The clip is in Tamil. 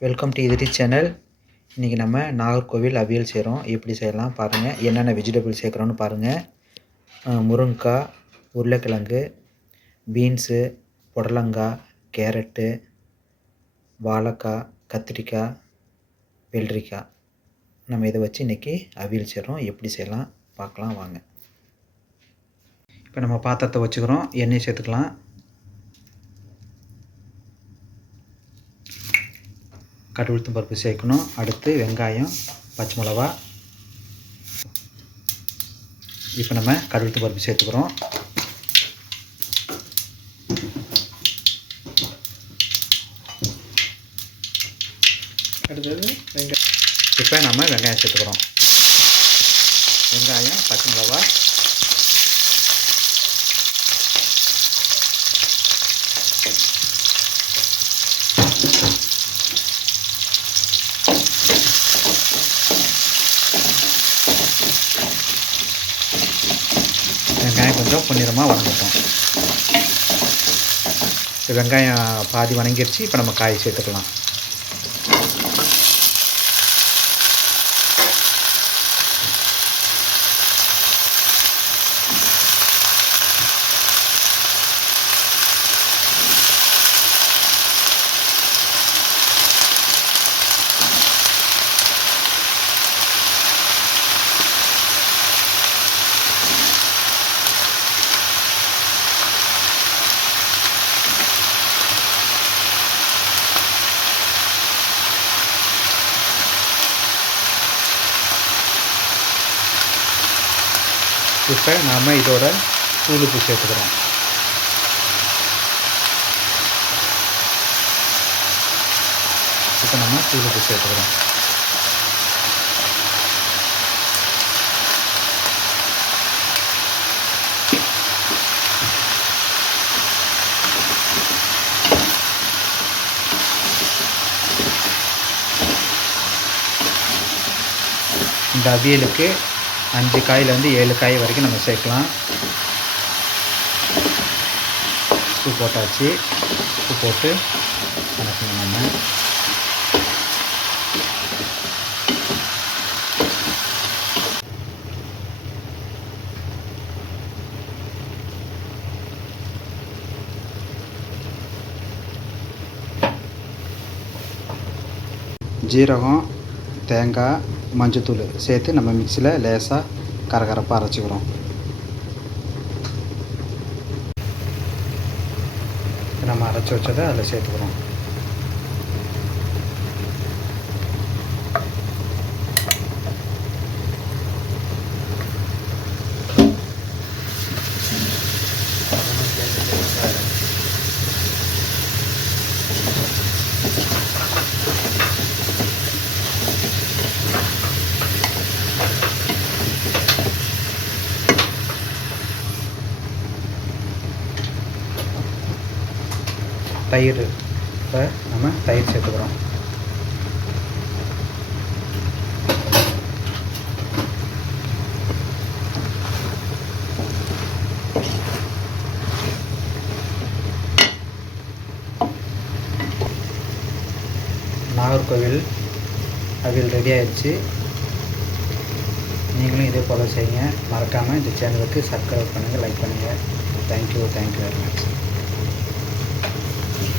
வெல்கம் டு எதிரி சேனல் இன்றைக்கி நம்ம நாகர்கோவில் அவியல் செய்கிறோம் எப்படி செய்யலாம் பாருங்கள் என்னென்ன வெஜிடபிள் சேர்க்குறோன்னு பாருங்கள் முருங்கைக்காய் உருளைக்கிழங்கு பீன்ஸு புடலங்காய் கேரட்டு வாழைக்காய் கத்திரிக்காய் வெள்ளரிக்காய். நம்ம இதை வச்சு இன்றைக்கி அவியல் செய்கிறோம் எப்படி செய்யலாம்? பார்க்கலாம் வாங்க. இப்போ நம்ம பாத்திரத்தை வச்சுக்கிறோம். எண்ணெய் சேர்த்துக்கலாம். கடுகுளுத்தம் பருப்பு சேர்க்கணும். அடுத்து வெங்காயம் பச்சை மிளவா இப்போ நம்ம கடுகுளுத்தம் பருப்பு சேர்த்துக்கிறோம் அடுத்தது வெங்காயம். இப்போ நம்ம வெங்காயம் சேர்த்துக்கிறோம் வெங்காயம் பச்சை மிளவா வெங்காயம் கொஞ்சம் பொன்னிறமாக வதங்கட்டும் வெங்காயம் பாதி வணங்கிருச்சு இப்போ நம்ம காய் சேர்த்துக்கலாம். இப்போ நாம் இதோட தூளுப்பு சேர்த்துக்கிறோம். இப்போ நம்ம தூளுப்பு சேர்த்துக்கிறோம். இந்த அவியலுக்கு அஞ்சு காயிலேருந்து ஏழு காய் வரைக்கும் நம்ம சேர்க்கலாம். உப்பு போட்டாச்சு. உப்பு போட்டு கணக்கணும் நம்ம? ஜீரகம் தேங்காய் மஞ்சத்தூள் சேர்த்து நம்ம மிக்சியில் லேசாக கரகரப்பாக அரைச்சிக்கிறோம். நம்ம அரைச்சி வச்சதை அதில் சேர்த்துக்கிறோம். தயிர். இப்போ நம்ம தயிர் சேர்த்துக்கிறோம் நாகர்கோவில் அவில் ரெடி ஆயிடுச்சு. நீங்களும் இதே போல் செய்யுங்க. மறக்காமல் இந்த சேனலுக்கு சப்ஸ்கிரைப் பண்ணுங்கள் லைக் பண்ணுங்கள் தேங்க்யூ தேங்க்யூ வெரி மச்